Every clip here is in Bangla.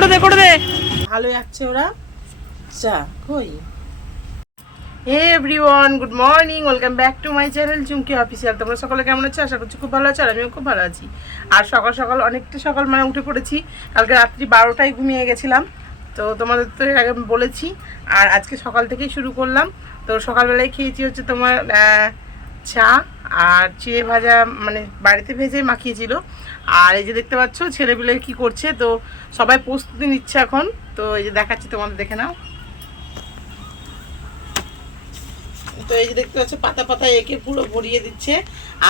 করে দে ভালো যাচ্ছে ওরা চা কই। Hey everyone, good morning, welcome back to my channel Chumki official. তোমরা সকলে কেমন আছো? আশা করছি খুব ভালো আছো, আর আমিও খুব ভালো আছি। আর সকাল সকাল অনেকটা সকাল মানে উঠে পড়েছি। কালকে রাত্রি 12টায় ঘুমিয়ে গেছিলাম, তো তোমাদের তো আগে বলেছি। আর আজকে সকাল থেকেই শুরু করলাম। তো সকালবেলায় খেয়েছি হচ্ছে তোমার চা আর চিড়ে ভাজা, মানে বাড়িতে ভেজে মাখিয়েছিল। আর এই যে দেখতে পাচ্ছ ছেলেপিলে কি করছে, তো সবাই প্রস্তুতি নিচ্ছে এখন। তো এই যে দেখাচ্ছি তোমাদের, দেখে নাও। তো এই যে দেখতে পাচ্ছ পাতা পাতা একে পুরো ভরিয়ে দিচ্ছে।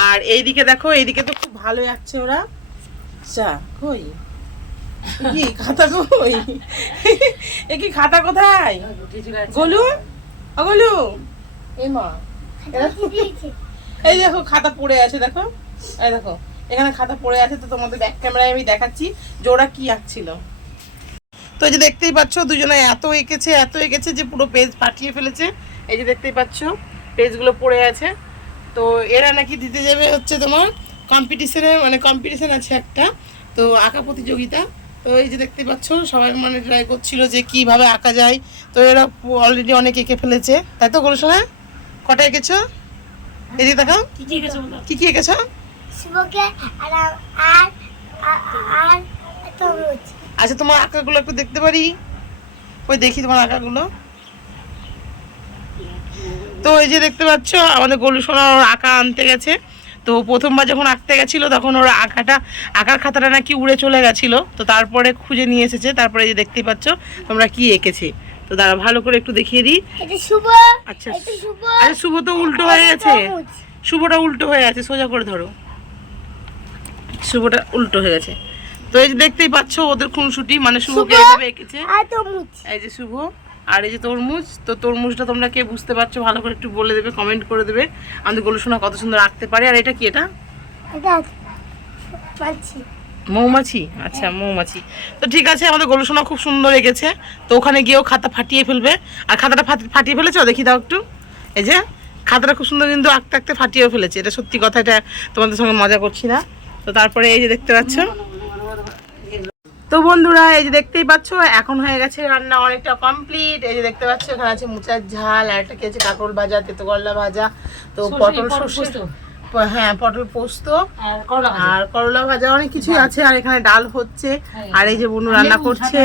আর এইদিকে দেখো, এইদিকে তো খুব ভালো যাচ্ছে ওরা চা কই। কি খাতা কই? এ কি খাতা কোথায়? গোলু ও গোলু, এই মা এই দেখো খাতা পড়ে আছে, দেখো এই দেখো এখানে খাতা পড়ে আছে। তো তোমাদের ব্যাক ক্যামেরায় আমি দেখাচ্ছি যে ওরা কি আঁকছিল। তো এই যে দেখতেই পাচ্ছ দুজনে এত এঁকেছে যে পুরো পেজ পাঠিয়ে ফেলেছে। এই যে দেখতেই পাচ্ছ পেজগুলো পড়ে আছে। তো এরা নাকি দিতে যাবে হচ্ছে তোমার কম্পিটিশনে, মানে কম্পিটিশন আছে একটা, তো আঁকা প্রতিযোগিতা। তো এই যে দেখতেই পাচ্ছ সবাই মানে ট্রাই করছিল যে কিভাবে আঁকা যায়। তো এরা অলরেডি অনেক এঁকে ফেলেছে, তাই তো বলছো না? কটা এঁকেছো? এদিকে দেখাও কি কি এঁকেছো। আচ্ছা তোমার আঁকাগুলো একটু দেখতে পারি? ওই দেখি তোমার আঁকাগুলো। তো এই যে দেখতে পাচ্ছ আমাদের গোলু সোনা ওর আঁকা আনতে গেছে। তো প্রথমবার যখন আঁকতে গেছিলো তখন ওর আঁকার খাতাটা নাকি উড়ে চলে গেছিলো। তো তারপরে খুঁজে নিয়ে এসেছে। তারপরে এই যে দেখতেই পাচ্ছ তোমরা কি এঁকেছে। তো দাঁড়া ভালো করে একটু দেখিয়ে দিই। আচ্ছা আচ্ছা, শুভ তো উল্টো হয়ে গেছে, শুভটা উল্টো হয়ে আছে, সোজা করে ধরো, শুভটা উল্টো হয়ে গেছে। তো এই যে দেখতেই পাচ্ছ ওদের খুনসুটি, মানে শুভকে এইভাবে এঁকেছে। এই যে শুভ আর এই যে তরমুজ। তো তরমুজটা তোমরা কে বুঝতে পারছো ভালো করে একটু বলে দেবে, কমেন্ট করে দেবে। আমাদের গোলু সোনা কত সুন্দর আঁকতে পারে। আর এটা কি? এটা মৌমাছি। আচ্ছা মৌমাছি। তো ঠিক আছে, আমাদের গোলু সোনা খুব সুন্দর এঁকেছে। তো ওখানে গিয়েও খাতা ফাটিয়ে ফেলবে। আর খাতাটা ফাটিয়ে ফেলেছো, দেখি দাও একটু। এই যে খাতাটা খুব সুন্দর কিন্তু আঁকতে আঁকতে ফাটিয়েও ফেলেছে, এটা সত্যি কথা, এটা তোমাদের সঙ্গে মজা করছি না। তো তারপরে এই যে দেখতে পাচ্ছ। তো বন্ধুরা এই যে দেখতেই পাচ্ছ এখন হয়ে গেছে রান্না অনেকটা কমপ্লিট। এই যে দেখতে পাচ্ছ এখানে আছে মুচার ঝাল, আর একটা কি আছে কাঁকরোল ভাজা, তেতো করলা ভাজা, তো পটল সর্ষে, হ্যাঁ পটল পোস্ত আর করলা ভাজা, অনেক কিছুই আছে। আর এখানে ডাল হচ্ছে, আর এই যে বনু রান্না করছে,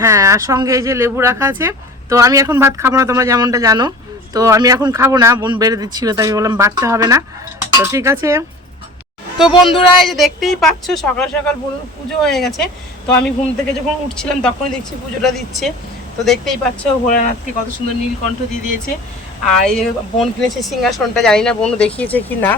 হ্যাঁ আর সঙ্গে এই যে লেবু রাখা আছে। তো আমি এখন ভাত খাবো না, তোমরা যেমনটা জানো। তো আমি এখন খাবো না, বোন বেড়ে দিচ্ছিল, তাই আমি বললাম বাড়তে হবে না। তো ঠিক আছে। তো বন্ধুরা এই যে দেখতেই পাচ্ছ সকাল সকাল পুজো হয়ে গেছে। তো আমি ঘুম থেকে যখন উঠছিলাম তখনই দেখছি পুজোটা দিচ্ছে। তো দেখতেই পাচ্ছ ভোলানাথকে কত সুন্দর নীলকণ্ঠ দিয়ে দিয়েছে। আর এই বোন কিনেছে সিংহাসনটা, জানি না বোন দেখিয়েছে কি না।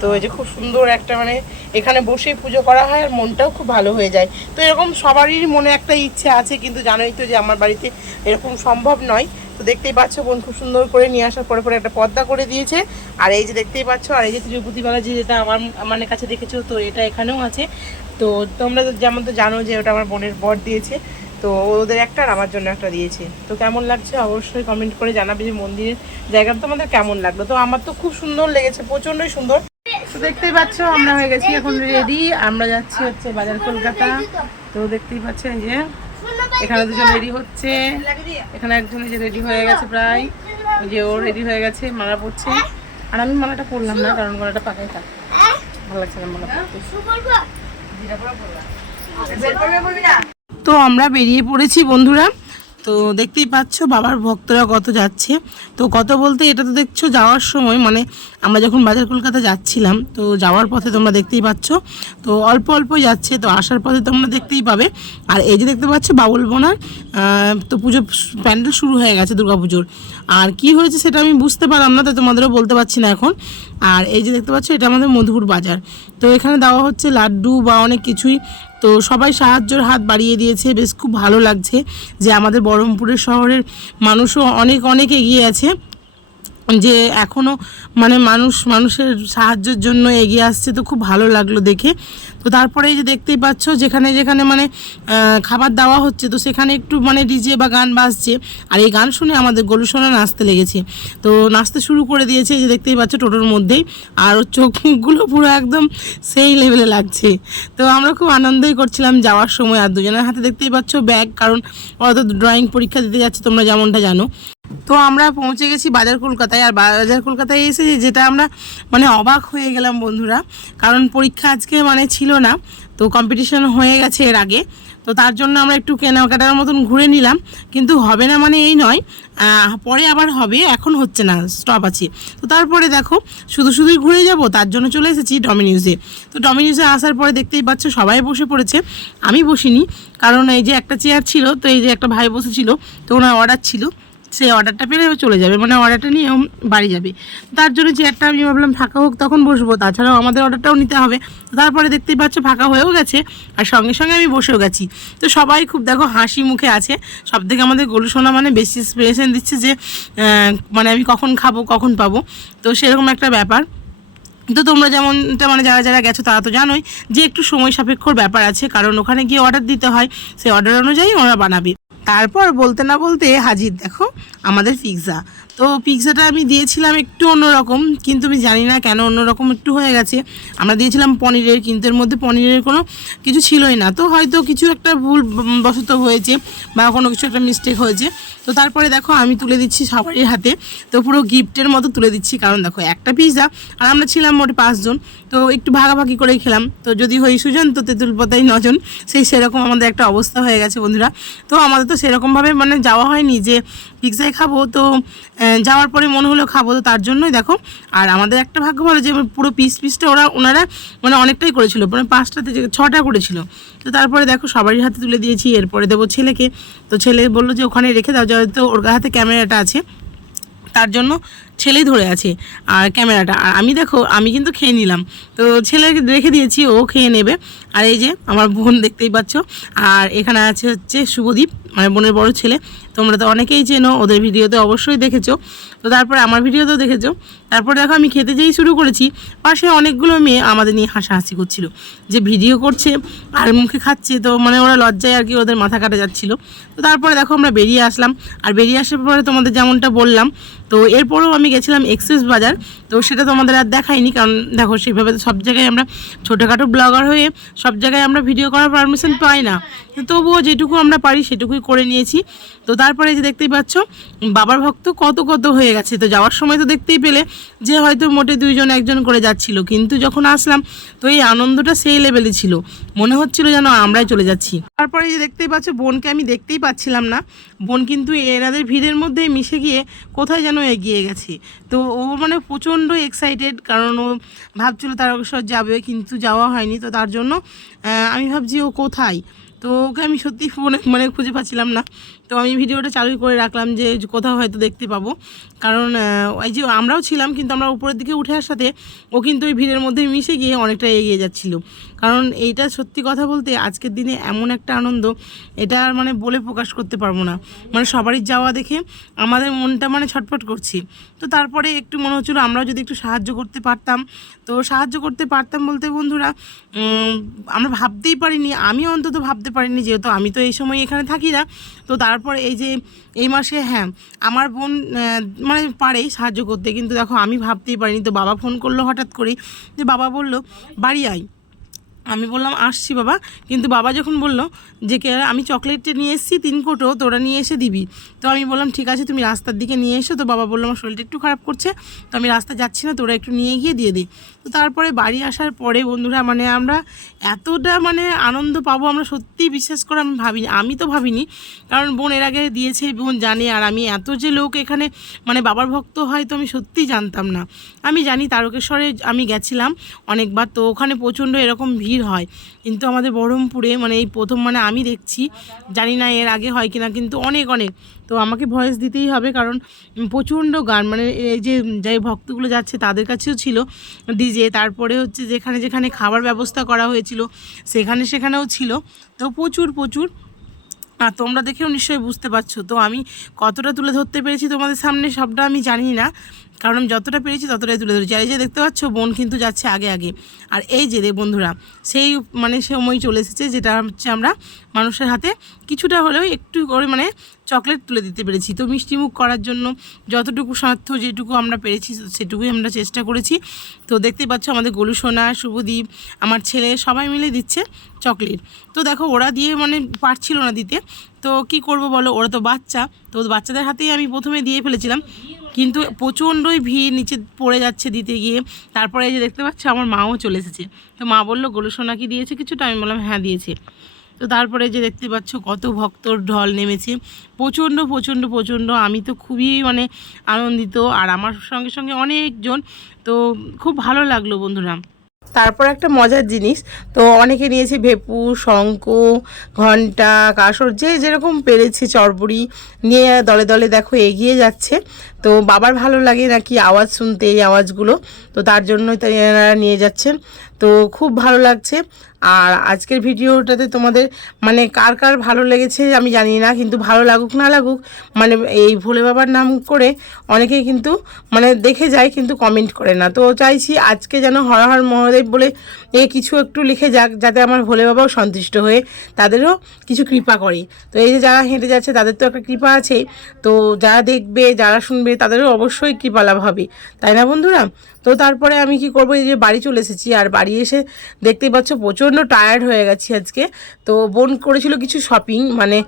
তো এই যে খুব সুন্দর একটা, মানে এখানে বসেই পুজো করা হয় আর মনটাও খুব ভালো হয়ে যায়। তো এরকম সবারই মনে একটা ইচ্ছে আছে, কিন্তু জানোই তো যে আমার বাড়িতে এরকম সম্ভব নয়। তো দেখতেই পাচ্ছ বোন খুব সুন্দর করে নিয়ে আসার পরে পরে একটা পর্দা করে দিয়েছে। আর এই যে দেখতেই পাচ্ছ, আর এই যে তিরুপতি বালাজি যেটা আমার কাছে দেখেছো, তো এটা এখানেও আছে। তো তোমরা যেমন তো জানো যে ওটা আমার বোনের বর দিয়েছে। তো ওদের একটা আর আমার জন্য একটা দিয়েছে। তো কেমন লাগছে অবশ্যই কমেন্ট করে জানাবে যে মন্দিরের জায়গাটা তোমাদের কেমন লাগলো। তো আমার তো খুব সুন্দর লেগেছে, প্রচণ্ডই সুন্দর। তো দেখতেই পাচ্ছ আমরা হয়ে গেছি এখন রেডি, আমরা যাচ্ছি হচ্ছে বাজার কলকাতা। তো দেখতেই পাচ্ছ এই যে এখানে দুজন রেডি হচ্ছে, এখানে একজন যে রেডি হয়ে গেছে প্রায়, ওই যে ও রেডি হয়ে গেছে, মালা পড়ছে। আর আমি মালাটা পরলাম না, কারণ গলাটা পাকাই থাক, ভালো লাগছে না মালা পরতে। তো আমরা বেরিয়ে পড়েছি বন্ধুরা। তো দেখতেই পাচ্ছ বাবার ভক্তরা কত যাচ্ছে। তো কত বলতে এটা তো দেখছো যাওয়ার সময়, মানে আমরা যখন বাজার কলকাতা যাচ্ছিলাম, তো যাওয়ার পথে তোমরা দেখতেই পাচ্ছ তো অল্প অল্প যাচ্ছে। তো আসার পথে তোমরা দেখতেই পাবে। আর এই যে দেখতে পাচ্ছ বাবুল বোনার তো পুজো প্যান্ডেল শুরু হয়ে গেছে দুর্গাপুজোর। আর কি হয়েছে সেটা আমি বুঝতে পারলাম না, তো তোমাদেরও বলতে পারছি না এখন। আর এই যে দেখতে পাচ্ছ এটা আমাদের মধুপুর বাজার। তো এখানে দেওয়া হচ্ছে লাড্ডু বা অনেক কিছুই। তো সবাই সাহায্যের হাত বাড়িয়ে দিয়েছে, বেশ খুব ভালো লাগছে যে আমাদের বহরমপুরের শহরের মানুষও অনেক এগিয়ে আছে। যে এখনও মানে মানুষের সাহায্যের জন্য এগিয়ে আসছে, তো খুব ভালো লাগলো দেখে। তো তারপরে এই যে দেখতেই পাচ্ছ যেখানে যেখানে মানে খাবার দেওয়া হচ্ছে, তো সেখানে একটু মানে ডিজে বা গান বাজছে, আর এই গান শুনে আমাদের গলুসোনা নাচতে লেগেছে। তো নাচতে শুরু করে দিয়েছে, এই যে দেখতেই পাচ্ছ টোটোর মধ্যেই, আর ওর চোখ মুখগুলো পুরো একদম সেই লেভেলে লাগছে। তো আমরা খুব আনন্দই করছিলাম যাওয়ার সময়। আর দুজনের হাতে দেখতেই পাচ্ছ ব্যাগ, কারণ ওরা তো ড্রয়িং পরীক্ষা দিতে যাচ্ছে, তোমরা যেমনটা জানো। তো আমরা পৌঁছে গেছি বাজার কলকাতায়। আর বাজার কলকাতায় এসে যেটা আমরা মানে অবাক হয়ে গেলাম বন্ধুরা, কারণ পরীক্ষা আজকে মানে ছিল না, তো কম্পিটিশন হয়ে গেছে এর আগে। তো তার জন্য আমরা একটু কেনাকাটার মতন ঘুরে নিলাম, কিন্তু হবে না মানে এই নয়, পরে আবার হবে, এখন হচ্ছে না, স্টপ আছে। তো তারপরে দেখো শুধুই ঘুরে যাব, তার জন্য চলে এসেছি ডমিনিউজে। তো ডমিনিউজে আসার পরে দেখতেই পাচ্ছ সবাই বসে পড়েছে, আমি বসিনি, কারণ এই যে একটা চেয়ার ছিল, তো এই যে একটা ভাই বসেছিল, তো ওনার অর্ডার ছিল, সেই অর্ডারটা পেলে চলে যাবে, মানে অর্ডারটা নিয়ে বাড়ি যাবে। তার জন্য চেয়ারটা আমি ভাবলাম ফাঁকা হোক তখন বসবো, তাছাড়াও আমাদের অর্ডারটাও নিতে হবে। তারপরে দেখতেই পাচ্ছ ফাঁকা হয়েও গেছে, আর সঙ্গে সঙ্গে আমি বসেও গেছি। তো সবাই খুব দেখো হাসি মুখে আছে, সব থেকে আমাদের গলুসোনা মানে বেশি এক্সপ্রেশন দিচ্ছে যে মানে আমি কখন খাবো কখন পাবো, তো সেরকম একটা ব্যাপার। তো তোমরা যেমনটা মানে যারা যারা গেছো তারা তো জানোই যে একটু সময় সাপেক্ষর ব্যাপার আছে, কারণ ওখানে গিয়ে অর্ডার দিতে হয়, সেই অর্ডার অনুযায়ী ওরা বানাবে। তারপর বলতে না বলতে হাজির দেখো আমাদের পিৎজা। তো পিৎজাটা আমি দিয়েছিলাম একটু অন্যরকম, কিন্তু আমি জানি না কেন অন্যরকম একটু হয়ে গেছে। আমরা দিয়েছিলাম পনিরের, কিন্তু এর মধ্যে পনিরের কোনো কিছু ছিলই না, তো হয়তো কিছু একটা ভুল বশত হয়েছে বা কোনো কিছু একটা মিস্টেক হয়েছে। তো তারপরে দেখো আমি তুলে দিচ্ছি সবারই হাতে, তো পুরো গিফটের মতো তুলে দিচ্ছি, কারণ দেখো একটা পিৎজা আর আমরা ছিলাম মোটে 5 জন, তো একটু ভাগাভাগি করেই খেলাম। তো যদি হই সুজন তো তেঁতুল পাতাই 9 জন, সেরকম আমাদের একটা অবস্থা হয়ে গেছে বন্ধুরা। তো আমাদের তো সেরকমভাবে মানে যাওয়া হয়নি যে পিৎজাই খাবো, তো যাওয়ার পরে মনে হলো খাবো, তো তার জন্যই দেখো। আর আমাদের একটা ভাগ্য ভালো যে পুরো পিসটা ওনারা মানে অনেকটাই করেছিল, মানে 5টাতে 6টা করেছিল। তো তারপরে দেখো সবারই হাতে তুলে দিয়েছি, এরপরে দেবো ছেলেকে। তো ছেলে বললো যে ওখানে রেখে দাও, যেহেতু ওর হাতে ক্যামেরাটা আছে, তার জন্য ছেলেই ধরে আছে আর ক্যামেরাটা। আর আমি দেখো আমি কিন্তু খেয়ে নিলাম, তো ছেলেকে রেখে দিয়েছি, ও খেয়ে নেবে। আর এই যে আমার বোন দেখতেই পাচ্ছ, আর এখানে আছে হচ্ছে শুভদীপ, মানে বোনের বড় ছেলে। তোমরা তো অনেকেই চেনো, ওদের ভিডিওতে অবশ্যই দেখেছো, তো তারপরে আমার ভিডিওতেও দেখেছো। তারপরে দেখো আমি খেতে যেই শুরু করেছি, পাশে অনেকগুলো মেয়ে আমাদের নিয়ে হাসাহাসি করছিল, যে ভিডিও করছে আর মুখে খাচ্ছে, তো মানে ওরা লজ্জায় আর কি ওদের মাথা কাটা যাচ্ছিলো। তো তারপরে দেখো আমরা বেরিয়ে আসলাম, আর বেরিয়ে আসার পরে তোমাদের যেমনটা বললাম, তো এরপরেও আমি গেছিলাম এক্সেস বাজার, তো সেটা তোমাদের আর দেখাইনি, কারণ দেখো সেইভাবে তো সব জায়গায় আমরা ছোটোখাটো ব্লগার হয়ে সব জায়গায় আমরা ভিডিও করার পারমিশন পাই না, তবুও যেটুকু আমরা পারি সেটুকুই করে নিয়েছি। তো তারপরে যে দেখতেই পাচ্ছ বাবার ভক্ত কত কত হয়ে গেছে। তো যাওয়ার সময় তো দেখতেই পেলে যে হয়তো মোটে 2 জন 1 জন করে যাচ্ছিল, কিন্তু যখন আসলাম তো এই আনন্দটা সেই লেভেলে ছিল, মনে হচ্ছিল যেন আমরাই চলে যাচ্ছি। তারপরে যে দেখতেই পাচ্ছ বোনকে আমি দেখতেই পাচ্ছিলাম না, বোন কিন্তু এনাদের ভিড়ের মধ্যে মিশে গিয়ে কোথায় যেন এগিয়ে গেছে। তো ও মানে প্রচণ্ড এক্সাইটেড, কারণ ও ভাবছিল তারকেশ্বর যাবে, কিন্তু যাওয়া হয়নি। তো তার জন্য আমি ভাবছি ও কোথায়, তো ওকে আমি সত্যি ফোনে মানে খুঁজে পাচ্ছিলাম না। তো আমি ভিডিওটা চালু করে রাখলাম যে কোথাও হয়তো দেখতে পাবো, কারণ ওই যে আমরাও ছিলাম, কিন্তু আমরা উপরের দিকে উঠে আসাতে ও কিন্তু ওই ভিড়ের মধ্যে মিশে গিয়ে অনেকটা এগিয়ে যাচ্ছিল। কারণ এইটা সত্যি কথা বলতে আজকের দিনে এমন একটা আনন্দ, এটা আর মানে বলে প্রকাশ করতে পারবো না। মানে সবারই যাওয়া দেখে আমাদের মনটা মানে ছটফট করছে। তো তারপরে একটু মনে হচ্ছিলো আমরাও যদি একটু সাহায্য করতে পারতাম, তো সাহায্য করতে পারতাম বলতে বন্ধুরা আমরা ভাবতেই পারিনি, আমি অন্তত ভাবতে পারিনি, যেহেতু আমি তো এই সময় এখানে থাকি না। তো তারপরে এই যে এই মাসে হ্যাঁ আমার বোন মানে পারে সাহায্য করতে, কিন্তু দেখো আমি ভাবতেই পারিনি। তো বাবা ফোন করলো হঠাৎ করেই, যে বাবা বলল বাড়ি আয়। আমি বললাম আসছি বাবা, কিন্তু বাবা যখন বললো যে আমি চকলেট নিয়ে এসেছি 3 কোটো, তোরা নিয়ে এসে দিবি। তো আমি বললাম ঠিক আছে তুমি রাস্তার দিকে নিয়ে এসো। তো বাবা বললো আমার শরীরটা একটু খারাপ করছে, তো আমি রাস্তা যাচ্ছি না, তোরা একটু নিয়ে গিয়ে দিয়ে দিই। তো তারপরে বাড়ি আসার পরে বন্ধুরা মানে আমরা এতটা মানে আনন্দ পাবো আমরা সত্যি বিশ্বাস করে আমি তো ভাবিনি, কারণ বোন এর আগে দিয়েছে, বোন জানে। আর আমি এত যে লোক এখানে মানে বাবার ভক্ত হয় তো আমি সত্যিই জানতাম না। আমি জানি তারকেশ্বরে আমি গেছিলাম অনেকবার, তো ওখানে প্রচণ্ড এরকম ভিড় হয়, কিন্তু আমাদের বহরমপুরে মানে এই প্রথম মানে আমি দেখছি, জানি না এর আগে হয় কিনা, কিন্তু অনেক অনেক। তো আমাকে ভয়েস দিতেই হবে, কারণ প্রচণ্ড গান মানে এই যে যাই ভক্তগুলো যাচ্ছে তাদের কাছেও ছিল ডিজে, তারপরে হচ্ছে যেখানে যেখানে খাবার ব্যবস্থা করা হয়েছিল সেখানেও ছিল। তো প্রচুর প্রচুর, আর তোমরা দেখেও নিশ্চয়ই বুঝতে পারছো। তো আমি কতটা তুলে ধরতে পেরেছি তোমাদের সামনে সবটা আমি জানি না, কারণ আমি যতটা পেরেছি ততটাই তুলে ধরেছি। আর এই যে দেখতে পাচ্ছ বোন কিন্তু যাচ্ছে আগে আগে। আর এই যে বন্ধুরা সেই মানে সময় চলে এসেছে যেটা হচ্ছে আমরা মানুষের হাতে কিছুটা হলেও একটু করে মানে চকলেট তুলে দিতে পেরেছি। তো মিষ্টিমুখ করার জন্য যতটুকু সাধ্য যেটুকু আমরা পেরেছি সেটুকুই আমরা চেষ্টা করেছি। তো দেখতেই পাচ্ছ আমাদের গোলু সোনা, শুভদীপ, আমার ছেলে সবাই মিলে দিচ্ছে চকলেট। তো দেখো ওরা দিয়ে মানে পারছিল না দিতে, তো কি করব বলো, ওরা তো বাচ্চা, তো বাচ্চাদের হাতেই আমি প্রথমে দিয়ে ফেলেছিলাম, কিন্তু প্রচণ্ডই ভিড় নিচে পড়ে যাচ্ছে দিতে গিয়ে। তারপরে এই যে দেখতে পাচ্ছ আমার মাও চলে এসেছে। তো মা বললো গোলু সোনা কি দিয়েছে কিছুটা, আমি বললাম হ্যাঁ দিয়েছে। তো তারপরে যে দেখতে পাচ্ছ কত ভক্তর ঢল নেমেছে, প্রচণ্ড প্রচণ্ড প্রচণ্ড। আমি তো খুবই মানে আনন্দিত, আর আমার সঙ্গে সঙ্গে অনেকজন, তো খুব ভালো লাগলো বন্ধুরা। তারপর একটা মজার জিনিস, তো অনেকে নিয়েছে ভেপু, শঙ্খ, ঘণ্টা, কাসর, যে যেরকম পেরেছে চড়বড়ি নিয়ে দলে দলে দেখো এগিয়ে যাচ্ছে। তো বাবার ভালো লাগে নাকি আওয়াজ শুনতে, এই আওয়াজগুলো, তো তার জন্যই তাই এনারা নিয়ে যাচ্ছেন। তো খুব ভালো লাগছে। আর আজকের ভিডিওটাতে তোমাদের মানে কার কার ভালো লেগেছে আমি জানি না, কিন্তু ভালো লাগুক না লাগুক মানে এই ভোলে বাবার নাম করে অনেকেই কিন্তু মানে দেখে যায় কিন্তু কমেন্ট করে না। তো চাইছি আজকে যেন হর হর মহাদেব বলে কিছু একটু লিখে যাক, যাতে আমার ভোলে বাবাও সন্তুষ্ট হয়ে তাদেরও কিছু কৃপা করে। তো এই যে যারা হেঁটে যাচ্ছে তাদের তো একটা কৃপা আছেই, তো যারা দেখবে যারা শুনবে তাদেরও অবশ্যই কৃপা লাভ হবে, তাই না বন্ধুরা? তো তারপরে আমি কি করবো, এই যে বাড়ি চলে এসেছি, আর বাড়ি এসে দেখতেই পাচ্ছ প্রচণ্ড টায়ার্ড হয়ে গেছি আজকে। তো বোন করেছিল কিছু শপিং, মানে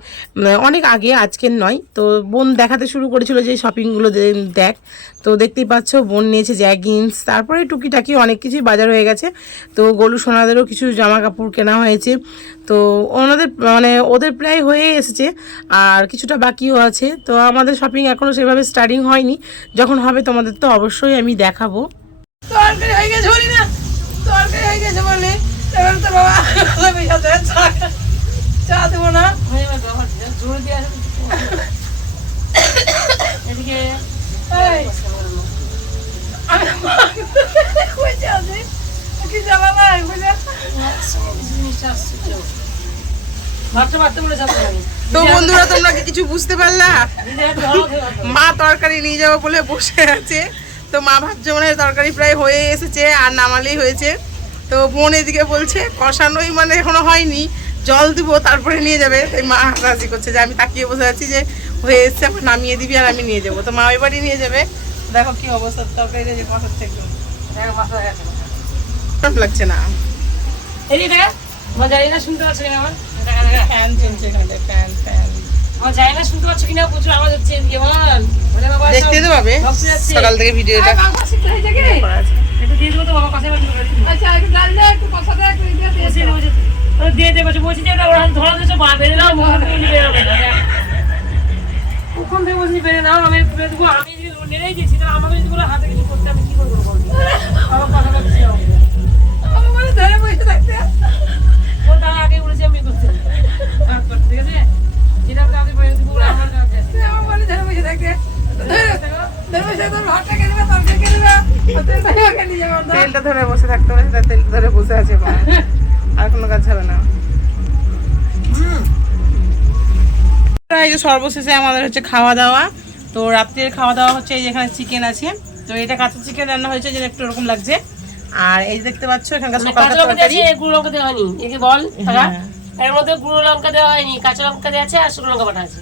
অনেক আগে, আজকের নয়। তো বোন দেখাতে শুরু করেছিল যে শপিংগুলো দেখ। তো দেখতেই পাচ্ছ বোন নিয়েছে জ্যাগিন্স, তারপরে টুকিটাকি অনেক কিছুই বাজার হয়ে গেছে। তো গোলু সোনাদেরও কিছু জামা কাপড় কেনা হয়েছে। তো ওনাদের মানে ওদের প্রায় হয়ে এসেছে, আর কিছুটা বাকিও আছে। তো আমাদের শপিং এখনও সেভাবে স্টার্টিং হয়নি, যখন হবে তোমাদের তো অবশ্যই আমি দেখাবো। তরকারি হয়ে গেছে বলি না, তরকারি হয়ে গেছে বলে এবার তো বাবা চা দেবো না, এদিকে তো বন্ধুরা তোমরা কি কিছু বুঝতে পারলা? মা তরকারি নিয়ে যাবো বলে বসে আছে। তো মা ভাবছে মনে হয় তরকারি প্রায় হয়ে এসেছে, আর নামালেই হয়েছে। তো বোন এদিকে বলছে কষানোই মানে এখনো হয়নি, জল দিব তারপরে নিয়ে যাবে। তাই মা হাসাহাসি করছে যে আমি তাকিয়ে বসে আছি যে হয়ে এসছে, আমার নামিয়ে দিবি আর আমি নিয়ে যাবো। তো মা ওই বাড়ি নিয়ে যাবে। দেখো কি অবস্থা, তরকারি যে কষাচ্ছে একদম খারাপ লাগছে না। শুনতে পাচ্ছ কিনা আমার ফ্যান চলছে এখানে, ফ্যান ফ্যান শুনতে পাচ্ছ কিনা, প্রচুর আওয়াজ হচ্ছে। দেখতে তো পাবে সকাল থেকে ভিডিওটা দিয়ে দেবো। তো বাবা কথা দিয়ে দেবো, বলছি যে ওরা ধরা দিচ্ছে বেড়ে নাও, ওখান থেকে বলছি বেড়ে নাও, আমি বেড়ে দেবো। আমি নেড়েই দিয়েছি, তাহলে আমাকে যদি বলে হাতে কিছু করতে আমি কি করবো? আমার কথা বলছি ধরে বসে থাকতে, ও তার আগে বলেছি আমি করতে, ঠিক আছে? যেটা আমি বেড়ে দেবো আমার বলে ধরে বসে থাকতে, তেলটা ধরে বসে থাকতে হবে, তেল ধরে বসে আছে, আর কোনো কাজ হবে না। এই যে সর্বশেষে আমাদের হচ্ছে খাওয়া দাওয়া। তো রাত্রের খাওয়া দাওয়া হচ্ছে, এই যেখানে চিকেন আছে, তো এটা কাঁচা চিকেন রান্না হয়েছে, যেটা একটু এরকম লাগছে। আর এই দেখতে পাচ্ছ এখানকার সকালকার তরকারি, গুঁড়ো লঙ্কা দেওয়া হয়নি, একে বল এর মধ্যে গুঁড়ো লঙ্কা দেওয়া হয়নি, কাঁচা লঙ্কা দেওয়া আছে আর শুকনো লঙ্কা বাটা আছে।